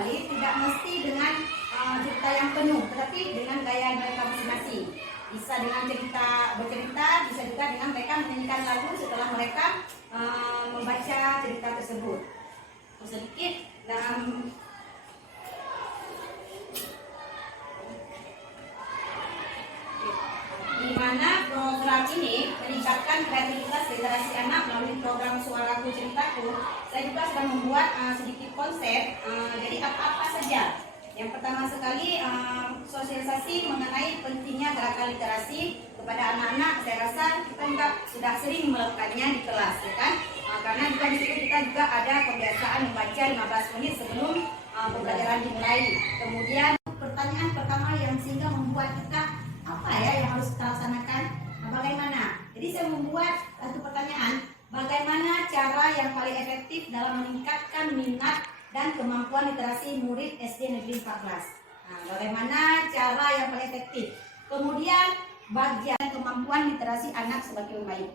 kembali tidak mesti dengan cerita yang penuh, tetapi dengan gaya mereka masing-masing. Bisa dengan bercerita, bisa juga dengan mereka menyanyikan lagu setelah mereka membaca cerita tersebut. Sedikit dalam di mana program ini meningkatkan kreativitas literasi anak melalui program Suaraku Ceritaku. Saya juga sedang membuat sedikit konsep, jadi apa-apa saja. Yang pertama sekali sosialisasi mengenai pentingnya gerakan literasi kepada anak-anak. Saya rasa kita juga sudah sering melakukannya di kelas, ya kan? Karena juga di situ kita juga ada kebiasaan membaca 15 menit sebelum pembelajaran dimulai. Kemudian pertanyaan pertama yang sehingga membuat kita apa ya yang harus kita laksanakan? Bagaimana? Jadi saya membuat satu pertanyaan, bagaimana cara yang paling efektif dalam meningkatkan minat dan kemampuan literasi murid SD Negeri 14. Bagaimana cara yang paling efektif? Kemudian bagian kemampuan literasi anak sebagai baik.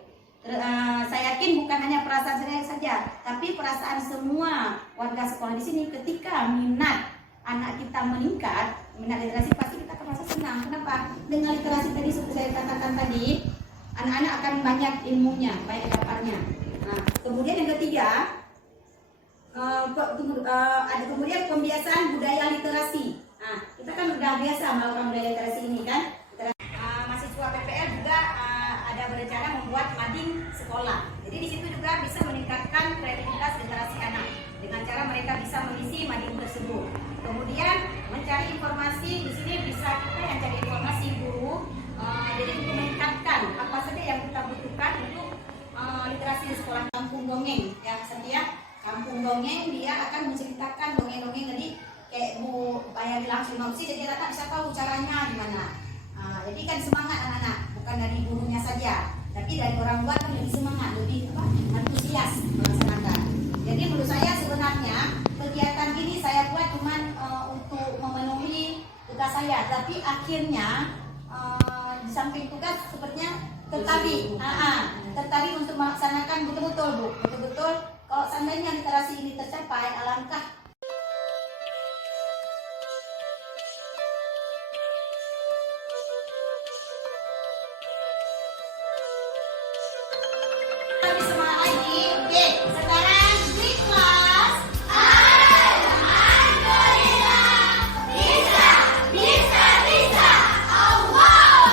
Saya yakin bukan hanya perasaan saya saja, tapi perasaan semua warga sekolah di sini ketika minat anak kita meningkat, minat literasi pasti kita akan merasa senang. Kenapa? Dengan literasi tadi seperti saya katakan tadi, anak-anak akan banyak ilmunya, banyak dapatnya. Kemudian yang ketiga, ada kemudian pembiasaan budaya literasi. Kita kan sudah biasa melakukan budaya literasi ini kan. Mahasiswa PPL juga ada berencana membuat mading sekolah. Jadi di situ juga bisa meningkatkan kreativitas literasi anak dengan cara mereka bisa mengisi mading tersebut. Kemudian mencari informasi, di sini bisa kita yang cari informasi guru. Jadi untuk meningkatkan apa saja yang kita butuhkan untuk literasi di sekolah. Kampung dongeng ya Setia. Kampung dongeng dia akan menceritakan dongeng-dongeng tadi kayak Bu Bayar langsung ngausi, jadi anak bisa tahu caranya gimana. Jadi kan semangat anak-anak, bukan dari gurunya saja, tapi dari orang tua kan lebih semangat, lebih antusias melaksanakan. Jadi menurut saya sebenarnya kegiatan ini saya buat cuma untuk memenuhi tugas saya, tapi akhirnya di samping tugas sepertinya tertarik untuk melaksanakan betul-betul Bu, betul-betul. Kalau seandainya literasi ini tercapai, alangkah lebih semangat lagi. Oke, sekarang di kelas alhamdulillah bisa Allah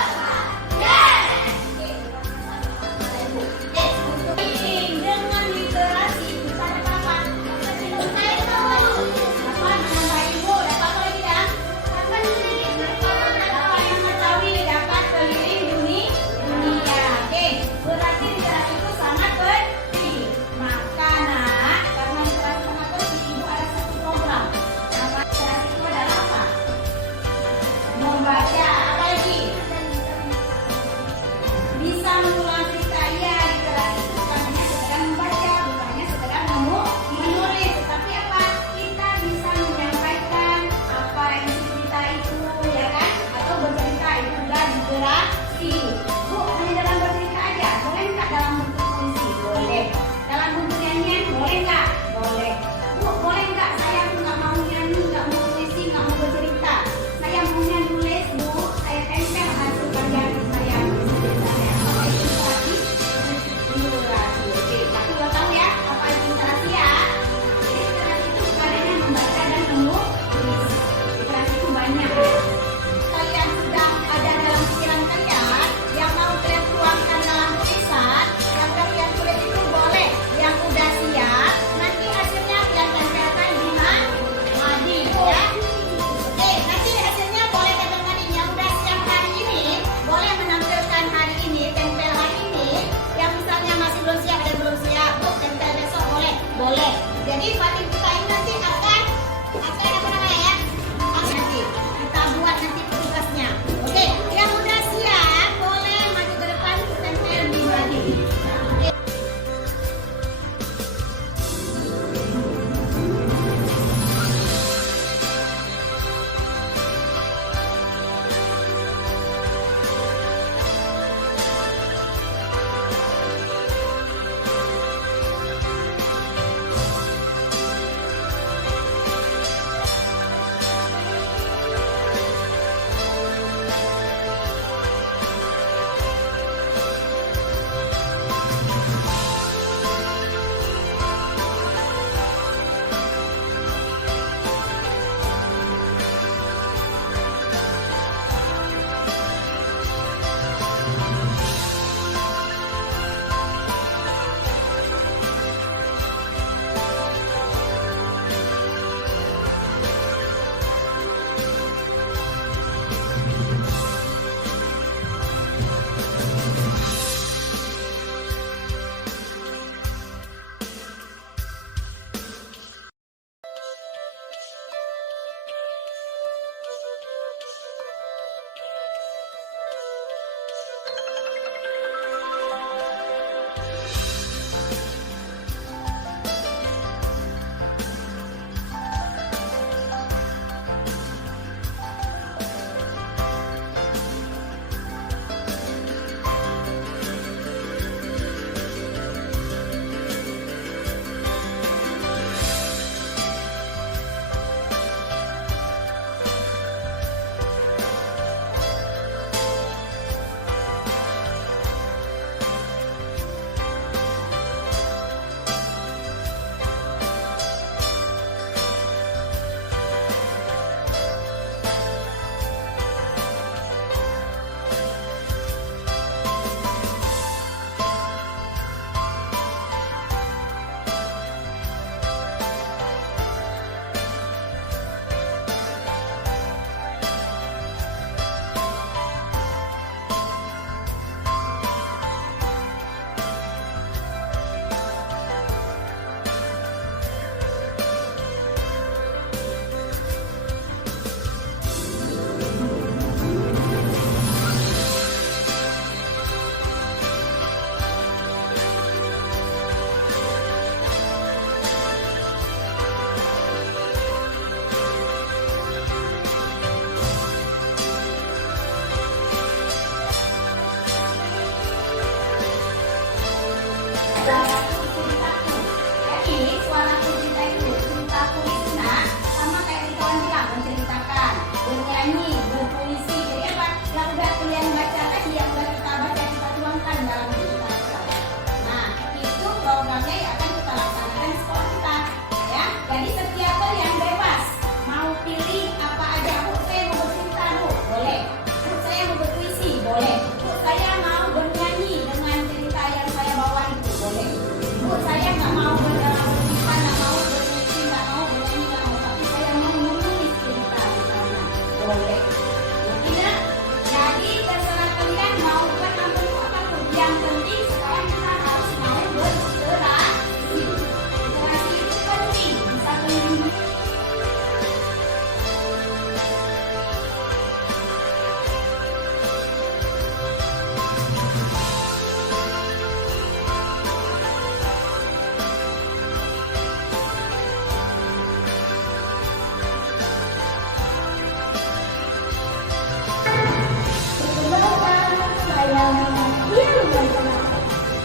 dengan literasi kita dapat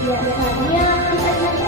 Ya, dia kita